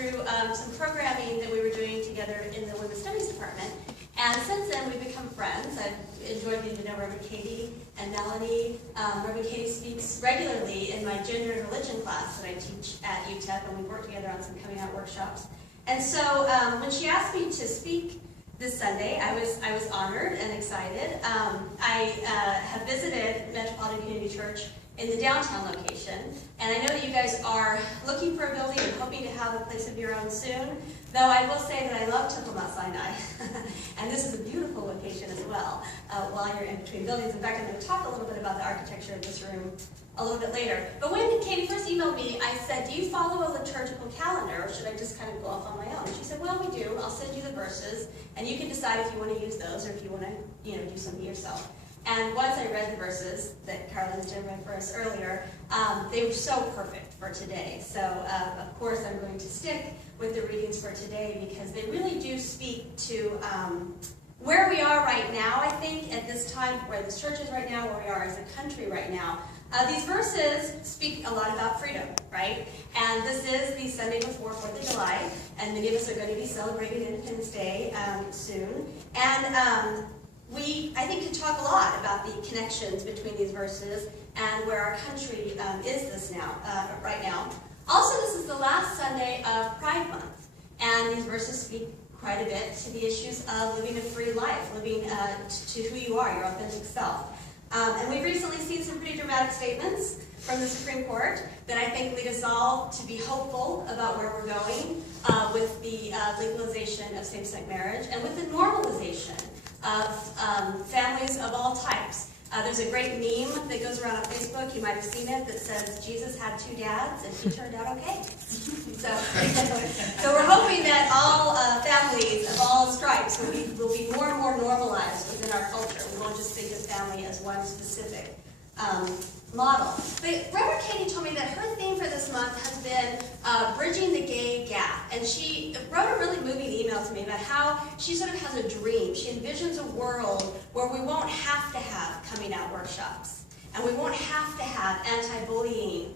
through some programming that we were doing together in the Women's Studies department. And since then, we've become friends. I've enjoyed getting to know Reverend Katie and Melanie. Reverend Katie speaks regularly in my gender and religion class that I teach at UTEP, and we work together on some coming out workshops. And so when she asked me to speak this Sunday, I was honored and excited. I have visited Metropolitan Community Church in the downtown location, and I know that you guys are looking for a building and hoping to have a place of your own soon, though I will say that I love Temple Mount Sinai, and this is a beautiful location as well, while you're in between buildings. In fact, I'm going to talk a little bit about the architecture of this room a little bit later. But when Katie first emailed me, I said, do you follow a liturgical calendar, or should I just kind of go off on my own? And she said, well, we do. I'll send you the verses, and you can decide if you want to use those or if you want to, do something yourself. And once I read the verses that Carolyn and Jim read for us earlier, they were so perfect for today. So, of course, I'm going to stick with the readings for today because they really do speak to where we are right now, I think, at this time, where this church is right now, where we are as a country right now. These verses speak a lot about freedom, right? And this is the Sunday before 4th of July, and many of us are going to be celebrating Independence Day soon. And we, I think, can talk a lot about the connections between these verses and where our country is this now, right now. Also, this is the last Sunday of Pride Month, and these verses speak quite a bit to the issues of living a free life, living to who you are, your authentic self. And we've recently seen some pretty dramatic statements from the Supreme Court that I think lead us all to be hopeful about where we're going with the legalization of same-sex marriage and with the normalization of families of all types. There's a great meme that goes around on Facebook, you might have seen it, that says Jesus had 2 dads and he turned out okay. So we're hoping that all families of all stripes will be more and more normalized within our culture. We won't just think of family as one specific model. But Reverend Katie told me that her theme for this month has been bridging the gay gap. And she wrote a really moving email to me about how she sort of has a dream. She envisions a world where we won't have to have coming out workshops. And we won't have to have anti-bullying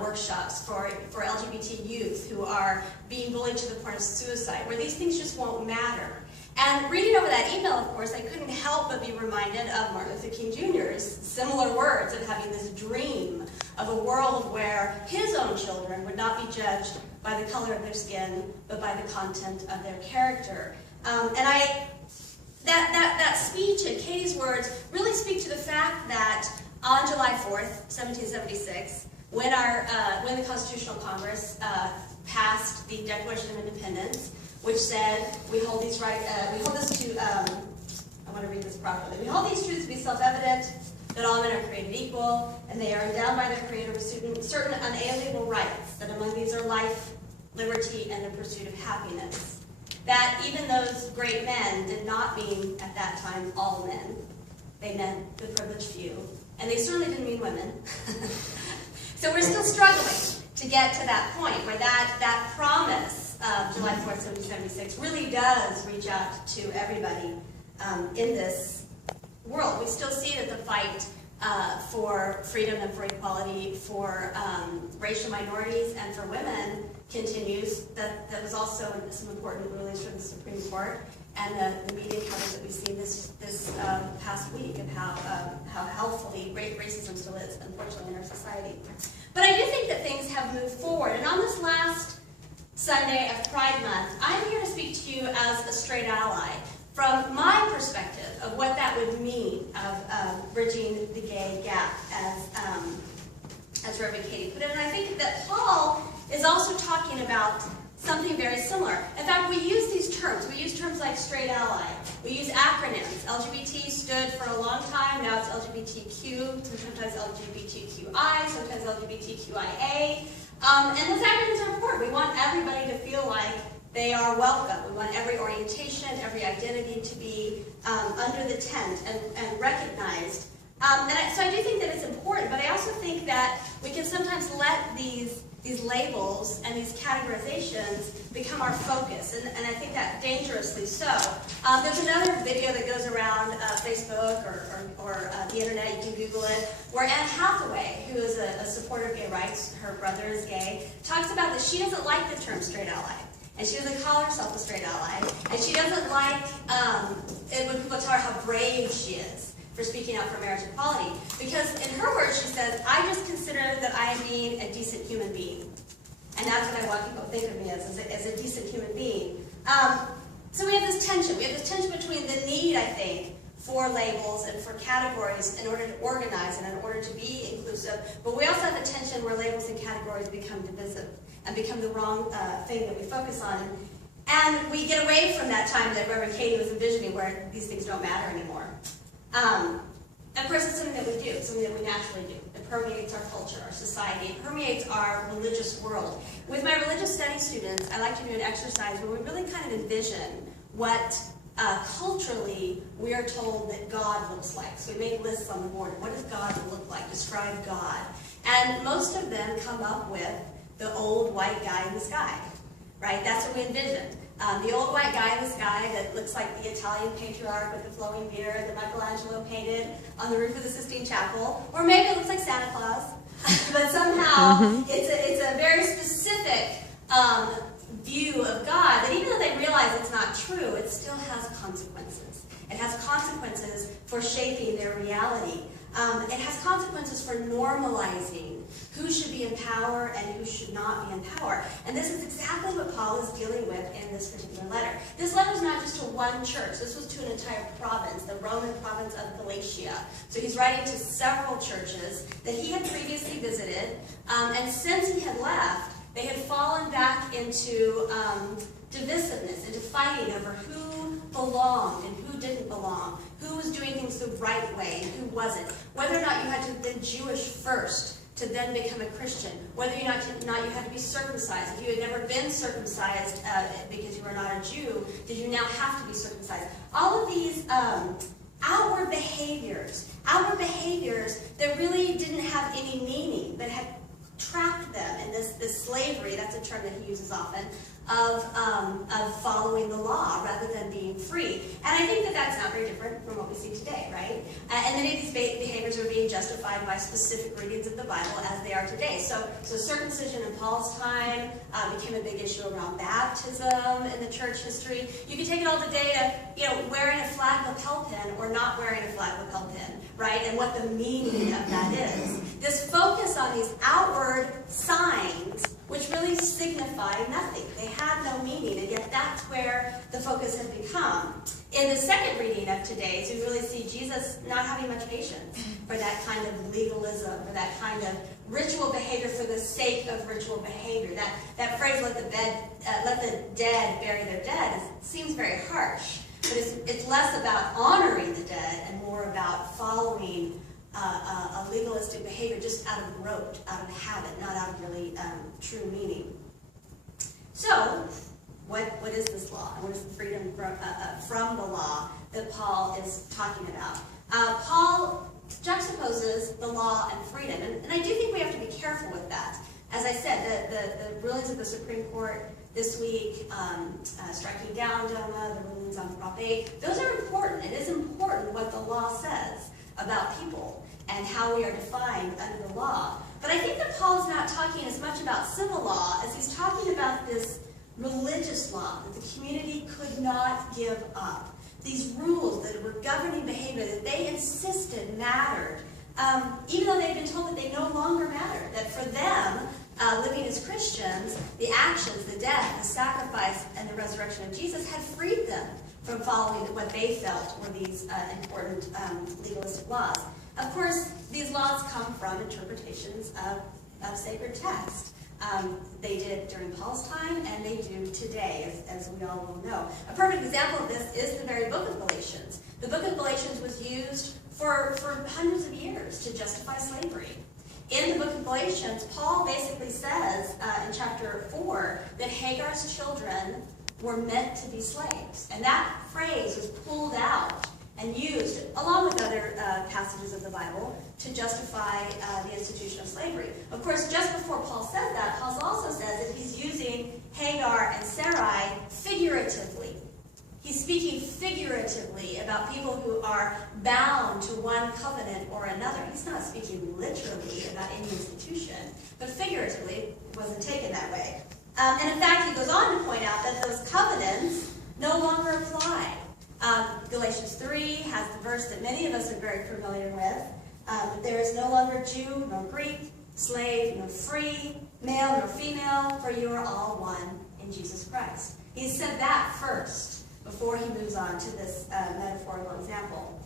workshops for LGBT youth who are being bullied to the point of suicide, where these things just won't matter. And reading over that email, of course, I couldn't help but be reminded of Martin Luther King Jr.'s similar words of having this dream of a world where his own children would not be judged by the color of their skin, but by the content of their character. That speech and Katie's words really speak to the fact that on July 4th, 1776, when the Constitutional Congress passed the Declaration of Independence, which said we hold these I want to read this properly. We hold these truths to be self-evident, that all men are created equal, and they are endowed by their Creator with certain unalienable rights, that among these are life, liberty, and the pursuit of happiness. That even those great men did not mean, at that time, all men. They meant the privileged few, and they certainly didn't mean women. So we're still struggling to get to that point where that promise of July 4th, 1776 really does reach out to everybody in this world. We still see that the fight for freedom and for equality for racial minorities and for women continues. That was also some important rulings from the Supreme Court and the media coverage that we've seen this past week of how healthfully racism still is, unfortunately, in our society. But I do think that things have moved forward. And on this last Sunday of Pride Month, I'm here to speak to you as a straight ally from my perspective of what that would mean of bridging the gay gap, as Reverend Katie put it. And I think that Paul is also talking about something very similar. In fact, we use these terms. We use terms like straight ally. We use acronyms. LGBT stood for a long time. Now it's LGBTQ, sometimes LGBTQI, sometimes LGBTQIA. And those acronyms are important. We want everybody to feel like they are welcome. We want every orientation, every identity to be under the tent and recognized. So I do think that it's important, but I also think that we can sometimes let these labels and these categorizations become our focus, and I think that dangerously so. There's another video that goes around Facebook or the internet, you can Google it, where Anne Hathaway, who is a supporter of gay rights, her brother is gay, talks about that she doesn't like the term straight ally. and she doesn't call herself a straight ally, and she doesn't like it when people tell her how brave she is for speaking out for marriage equality, because in her words she says, I just consider that I am being a decent human being, and that's what I want people to think of me as a decent human being. So we have this tension. We have this tension between the need, I think, for labels and for categories in order to organize and in order to be inclusive, but we also have a tension where labels and categories become divisive and become the wrong thing that we focus on. And we get away from that time that Reverend Katie was envisioning where these things don't matter anymore. Of course, it's something that we do, something that we naturally do. It permeates our culture, our society. It permeates our religious world. With my religious studies students, I like to do an exercise where we really kind of envision what culturally we are told that God looks like. So we make lists on the board. What does God look like? Describe God. And most of them come up with the old white guy in the sky, right? That's what we envision. The old white guy in the sky that looks like the Italian patriarch with the flowing beard that Michelangelo painted on the roof of the Sistine Chapel. Or maybe it looks like Santa Claus. But somehow it's a very specific view of God that even though they realize it's not true, it still has consequences. It has consequences for shaping their reality. It has consequences for normalizing who should be in power and who should not be in power. And this is exactly what Paul is dealing with in this particular letter. This letter is not just to one church. This was to an entire province, the Roman province of Galatia. So he's writing to several churches that he had previously visited. And since he had left, they had fallen back into divisiveness, into fighting over who belonged and who didn't belong, who was doing things the right way and who wasn't, whether or not you had to have been Jewish first to then become a Christian, whether or not you had to be circumcised. If you had never been circumcised because you were not a Jew, did you now have to be circumcised? All of these outward behaviors that really didn't have any meaning, but had trapped them in this slavery, that's a term that he uses often, of following the law rather than being free. And I think that that's not very different from what we see today, right? And many of these behaviors are being justified by specific readings of the Bible as they are today. So circumcision in Paul's time became a big issue around baptism in the church history. You could take it all today to, wearing a flag lapel pin or not wearing a flag lapel pin, right? And what the meaning of that is. This focus on these outward signs, which really signify nothing. They had no meaning, and yet that's where the focus has become. In the second reading of today's, we really see Jesus not having much patience for that kind of legalism, for that kind of ritual behavior for the sake of ritual behavior. That phrase, let the dead bury their dead, seems very harsh. But it's less about honoring the dead and more about following a legalistic behavior just out of rote, out of habit, not out of really true meaning. So, what is this law? And what is the freedom from the law that Paul is talking about? Paul juxtaposes the law and freedom, and I do think we have to be careful with that. As I said, the rulings of the Supreme Court this week, striking down DOMA, the rulings on Prop 8, those are important. It is important what the law says about people and how we are defined under the law. But I think that Paul is not talking as much about civil law as he's talking about this religious law that the community could not give up. These rules that were governing behavior that they insisted mattered, even though they'd been told that they no longer mattered, that for them, living as Christians, the actions, the death, the sacrifice, and the resurrection of Jesus had freed them from following what they felt were these important legalistic laws. Of course, these laws come from interpretations of sacred text. They did during Paul's time, and they do today, as we all will know. A perfect example of this is the very book of Galatians. The book of Galatians was used for hundreds of years to justify slavery. In the book of Galatians, Paul basically says in chapter 4 that Hagar's children were meant to be slaves. And that phrase was pulled out and used, along with other passages of the Bible, to justify the institution of slavery. Of course, just before Paul says that, Paul also says that he's using Hagar and Sarai figuratively. He's speaking figuratively about people who are bound to one covenant or another. He's not speaking literally about any institution, but figuratively, it wasn't taken that way. And in fact, he goes on to point out that no longer apply. Galatians 3 has the verse that many of us are very familiar with. There is no longer Jew nor Greek, slave nor free, male nor female, for you are all one in Jesus Christ. He said that first before he moves on to this metaphorical example.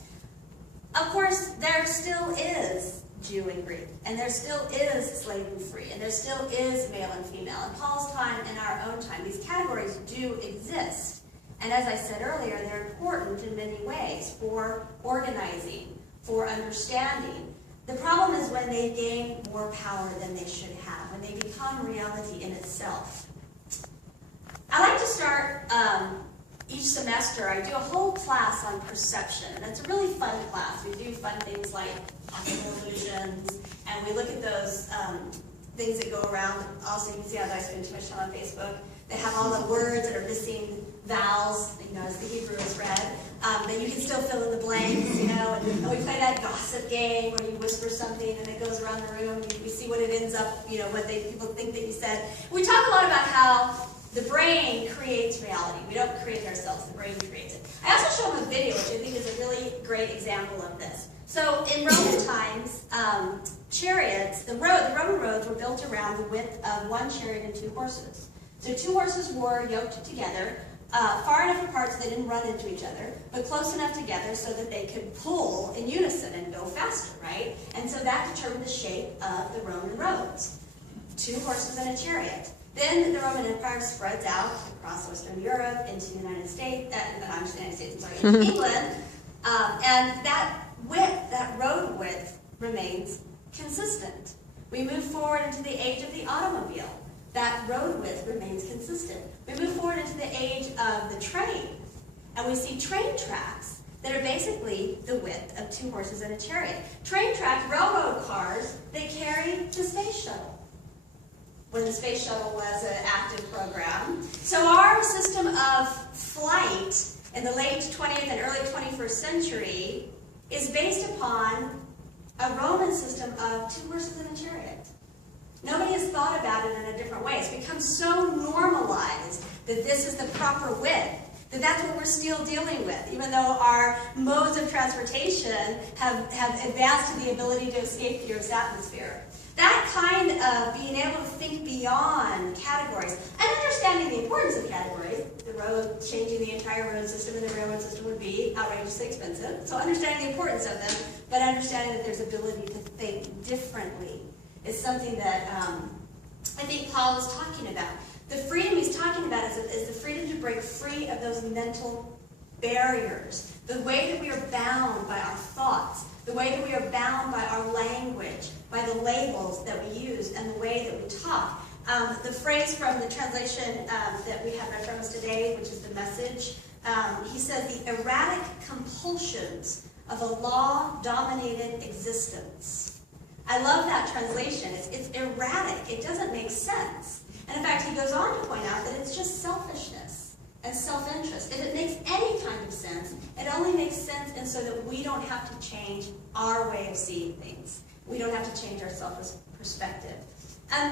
Of course, there still is Jew and Greek, and there still is slave and free, and there still is male and female. In Paul's time and our own time, these categories do exist. And as I said earlier, they're important in many ways for organizing, for understanding. The problem is when they gain more power than they should have, when they become reality in itself. I like to start each semester, I do a whole class on perception. And it's a really fun class. We do fun things like optical illusions, and we look at those things that go around. Also, you can see how I spend too much time on Facebook. They have all the words that are missing vowels, as the Hebrew is read, that you can still fill in the blanks, and we play that gossip game where you whisper something and it goes around the room and you see what it ends up, what people think that you said. We talk a lot about how the brain creates reality. We don't create it ourselves, the brain creates it. I also show them a video, which I think is a really great example of this. So in Roman times, chariots, the Roman roads were built around the width of one chariot and 2 horses. So 2 horses were yoked together, far enough apart so they didn't run into each other, but close enough together so that they could pull in unison and go faster, right? And so that determined the shape of the Roman roads. 2 horses and a chariot. Then the Roman Empire spreads out across Western Europe into the United States, into England, and that width, that road width, remains consistent. We move forward into the age of the automobile. That road width remains consistent. We move forward into the age of the train, and we see train tracks that are basically the width of 2 horses and a chariot. Train tracks, railroad cars, they carry the space shuttle, when the space shuttle was an active program. So our system of flight in the late 20th and early 21st century is based upon a Roman system of 2 horses and a chariot. Nobody has thought about it in a different way. It's become so normalized that this is the proper width, that that's what we're still dealing with, even though our modes of transportation have advanced to the ability to escape the Earth's atmosphere. That kind of being able to think beyond categories and understanding the importance of categories, the road, changing the entire road system and the railroad system would be outrageously expensive. So understanding the importance of them, but understanding that there's ability to think differently is something that I think Paul is talking about. The freedom he's talking about is the freedom to break free of those mental barriers, the way that we are bound by our thoughts, the way that we are bound by our language, by the labels that we use, and the way that we talk. The phrase from the translation that we have read from us today, which is the Message, he says, the erratic compulsions of a law-dominated existence. I love that translation. It's erratic. It doesn't make sense. And in fact, he goes on to point out that it's just selfishness and self-interest. If it makes any kind of sense, it only makes sense and so that we don't have to change our way of seeing things. We don't have to change our self-perspective.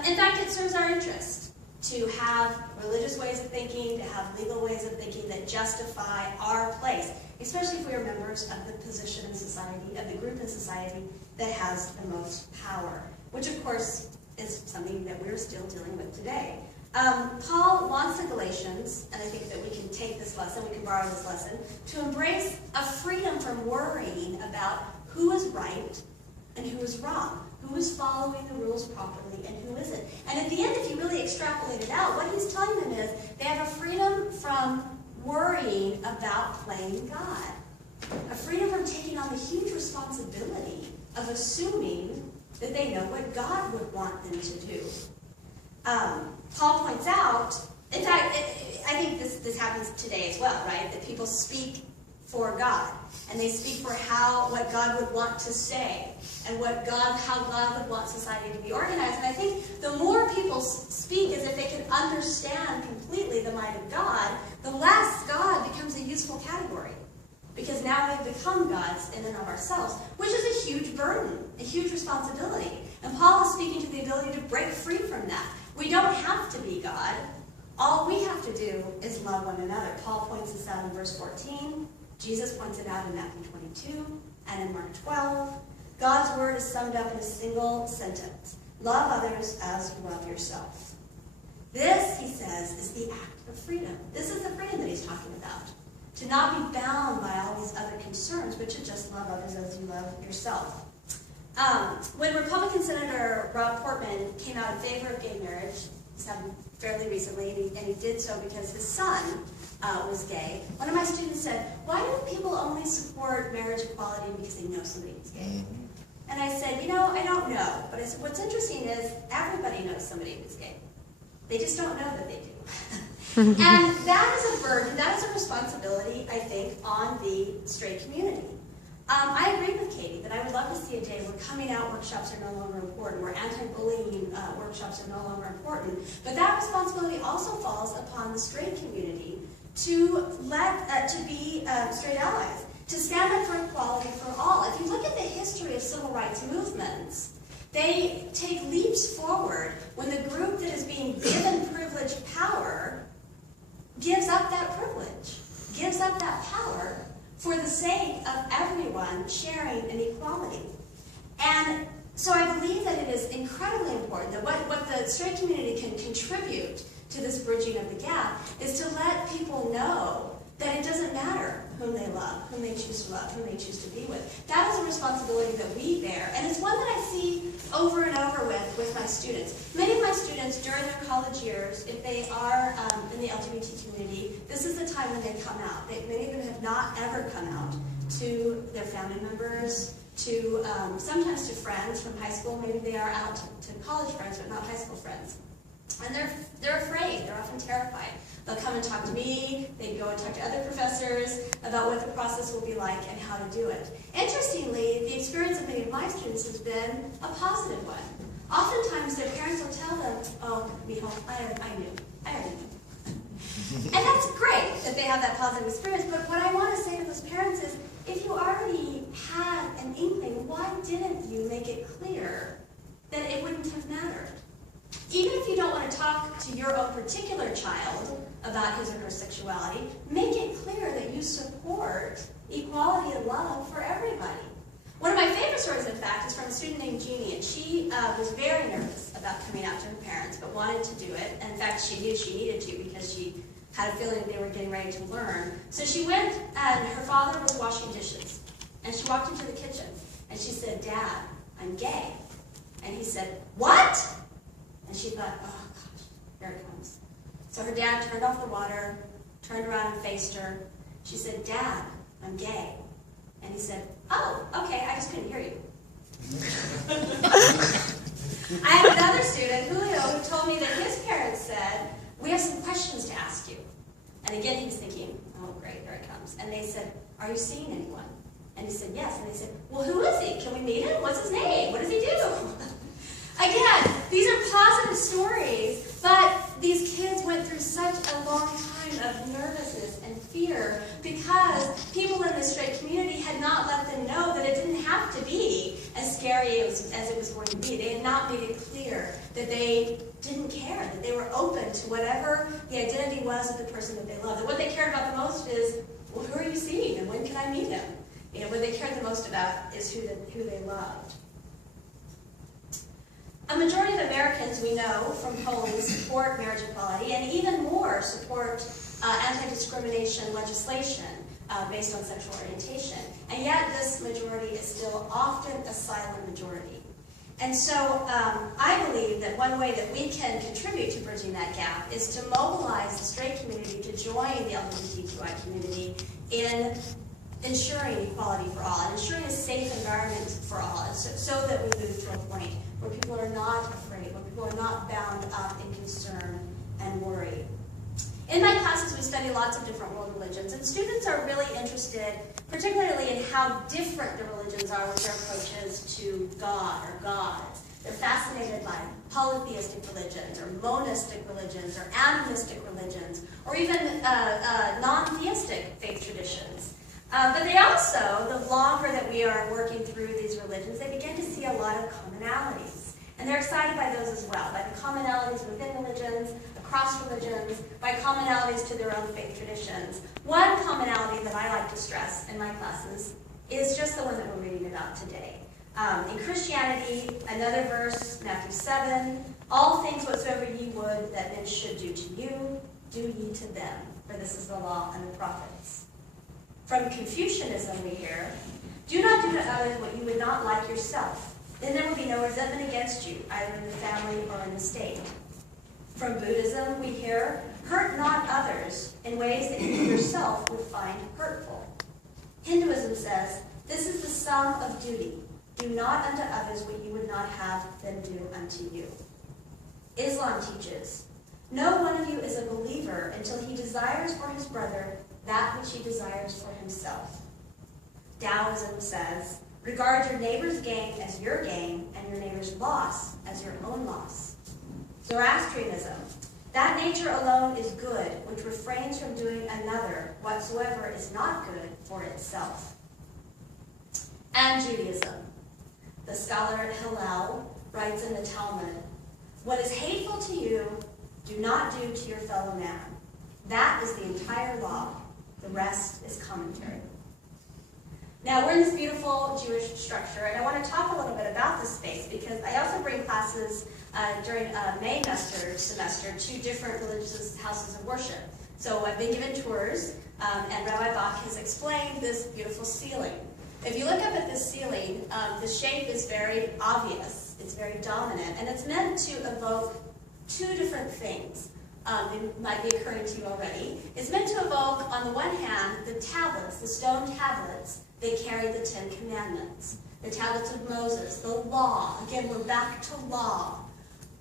In fact, it serves our interest to have religious ways of thinking, to have legal ways of thinking that justify our place, especially if we are members of the position in society, of the group in society that has the most power, which of course is something that we're still dealing with today. Paul wants the Galatians, and I think that we can take this lesson, we can borrow this lesson, to embrace a freedom from worrying about who is right and who is wrong, who is following the rules properly and who isn't. And at the end, if you really extrapolate it out, what he's telling them is they have a freedom from worrying about playing God, a freedom from taking on the huge responsibility of assuming that they know what God would want them to do. Paul points out, in fact, I think this happens today as well, right? That people speak for God, and they speak for what God would want to say, and how God would want society to be organized. And I think the more people speak as if they can understand completely the mind of God, the less God becomes a useful category. Because now we've become gods in and of ourselves, which is a huge burden, a huge responsibility. And Paul is speaking to the ability to break free from that. We don't have to be God. All we have to do is love one another. Paul points this out in verse 14. Jesus points it out in Matthew 22 and in Mark 12. God's word is summed up in a single sentence. Love others as you love yourself. This, he says, is the act of freedom. This is the freedom that he's talking about. To not be bound by all these other concerns, but to just love others as you love yourself. When Republican Senator Rob Portman came out in favor of gay marriage, this happened fairly recently, and he did so because his son was gay, one of my students said, why do people only support marriage equality because they know somebody who's gay? And I said, I don't know. But I said, what's interesting is everybody knows somebody who's gay. They just don't know that they do. And that is a burden, that is a responsibility, I think, on the straight community. I agree with Katie that I would love to see a day where coming out workshops are no longer important, where anti-bullying workshops are no longer important. But that responsibility also falls upon the straight community to be straight allies, to stand up for equality for all. If you look at the history of civil rights movements, they take leaps forward when the group that is being given privileged power gives up that privilege, gives up that power for the sake of everyone sharing an equality. And so I believe that it is incredibly important that what the straight community can contribute to this bridging of the gap is to let people know that it doesn't matter whom they love, whom they choose to love, whom they choose to be with. That is a responsibility that we bear, and it's one that I see over and over with my students. Many of my students during their college years, if they are in the LGBT community, this is the time when they come out. Many of them have not ever come out to their family members, to sometimes to friends from high school. Maybe they are out to college friends, but not high school friends. And they're afraid. They're often terrified. They'll come and talk to me. They go and talk to other professors about what the process will be like and how to do it. Interestingly, the experience of many of my students has been a positive one. Oftentimes, their parents will tell them, "Oh, Mijo, I knew. I already knew." And that's great that they have that positive experience. But what I want to say to those parents is, if you already had an inkling, why didn't you make it clear that it wouldn't have mattered? Even if you don't want to talk to your own particular child about his or her sexuality, make it clear that you support equality and love for everybody. One of my favorite stories, in fact, is from a student named Jeannie, and she was very nervous about coming out to her parents, but wanted to do it. And in fact, she knew she needed to because she had a feeling that they were getting ready to learn. So she went, and her father was washing dishes. And she walked into the kitchen, and she said, "Dad, I'm gay." And he said, "What?" And she thought, oh gosh, here it comes. So her dad turned off the water, turned around and faced her. She said, "Dad, I'm gay." And he said, "Oh, okay, I just couldn't hear you." I have another student, Julio, who told me that his parents said, "We have some questions to ask you." And again, he was thinking, oh great, here it comes. And they said, "Are you seeing anyone?" And he said, "Yes." And they said, "Well, who is he? Can we meet him? What's his name? What does he do?" Again, these are positive stories, but these kids went through such a long time of nervousness and fear because people in the straight community had not let them know that it didn't have to be as scary as it was going to be. They had not made it clear that they didn't care, that they were open to whatever the identity was of the person that they loved. And what they cared about the most is, well, who are you seeing and when can I meet him? What they cared the most about is who they loved. A majority of Americans, we know from polling, support marriage equality, and even more support anti-discrimination legislation based on sexual orientation. And yet this majority is still often a silent majority. And so I believe that one way that we can contribute to bridging that gap is to mobilize the straight community to join the LGBTQI community in ensuring equality for all and ensuring a safe environment for all, so that we move to a point where people are not afraid, where people are not bound up in concern and worry. In my classes, we study lots of different world religions, and students are really interested, particularly in how different the religions are with their approaches to God or gods. They're fascinated by polytheistic religions, or monistic religions, or animistic religions, or even non-theistic faith traditions. But they also, the longer that we are working through these religions, they begin to see a lot of commonalities. And they're excited by those as well, by the commonalities within religions, across religions, by commonalities to their own faith traditions. One commonality that I like to stress in my classes is just the one that we're reading about today. In Christianity, another verse, Matthew 7, all things whatsoever ye would that men should do to you, do ye to them, for this is the law and the prophets. From Confucianism we hear, do not do to others what you would not like yourself. Then there will be no resentment against you, either in the family or in the state. From Buddhism we hear, hurt not others in ways that you yourself would find hurtful. Hinduism says, this is the sum of duty. Do not unto others what you would not have them do unto you. Islam teaches, no one of you is a believer until he desires for his brother that which he desires for himself. Taoism says, regard your neighbor's gain as your gain and your neighbor's loss as your own loss. Zoroastrianism, that nature alone is good, which refrains from doing another whatsoever is not good for itself. And Judaism, the scholar Hillel writes in the Talmud, what is hateful to you, do not do to your fellow man. That is the entire law. The rest is commentary. Now, we're in this beautiful Jewish structure, and I want to talk a little bit about this space because I also bring classes during May semester to different religious houses of worship. So I've been given tours, and Rabbi Bach has explained this beautiful ceiling. If you look up at this ceiling, the shape is very obvious. It's very dominant, and it's meant to evoke two different things. It might be occurring to you already. It's meant to evoke, on the one hand, the tablets, the stone tablets that carry the 10 Commandments, the tablets of Moses, the law. Again, we're back to law.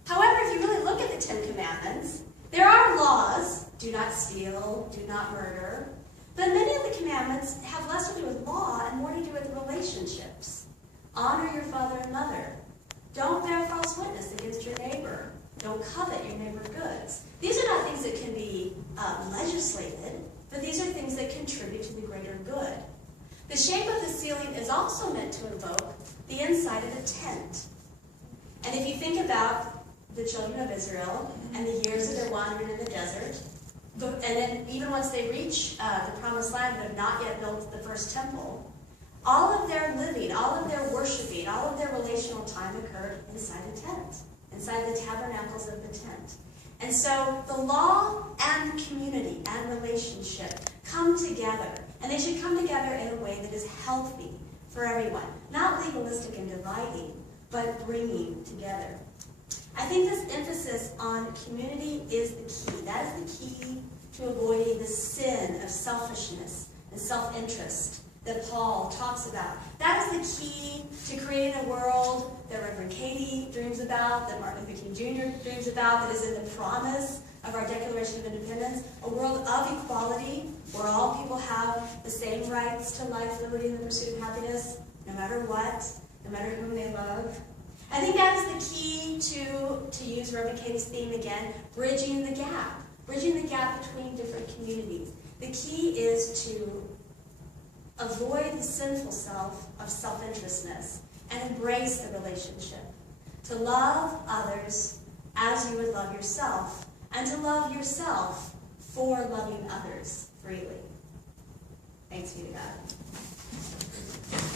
However, if you really look at the 10 Commandments, there are laws. Do not steal, do not murder. But many of the commandments have less to do with law and more to do with relationships. Honor your father and mother. Don't bear false witness against your neighbor. Don't covet your neighbor's goods. These are not things that can be legislated, but these are things that contribute to the greater good. The shape of the ceiling is also meant to evoke the inside of the tent. And if you think about the children of Israel and the years that they're wandering in the desert, and then even once they reach the promised land but have not yet built the first temple, all of their living, all of their worshiping, all of their relational time occurred inside the tent, inside the tabernacles of the tent. And so the law and community and relationship come together, and they should come together in a way that is healthy for everyone. Not legalistic and dividing, but bringing together. I think this emphasis on community is the key. That is the key to avoiding the sin of selfishness and self-interest that Paul talks about. That is the key to creating a world that Reverend Katie dreams about, that Martin Luther King Jr. dreams about, that is in the promise of our Declaration of Independence, a world of equality where all people have the same rights to life, liberty, and the pursuit of happiness, no matter what, no matter whom they love. I think that is the key to use Reverend Katie's theme again, bridging the gap between different communities. The key is to avoid the sinful self of self-interestness and embrace the relationship. To love others as you would love yourself, and to love yourself for loving others freely. Thanks be to God.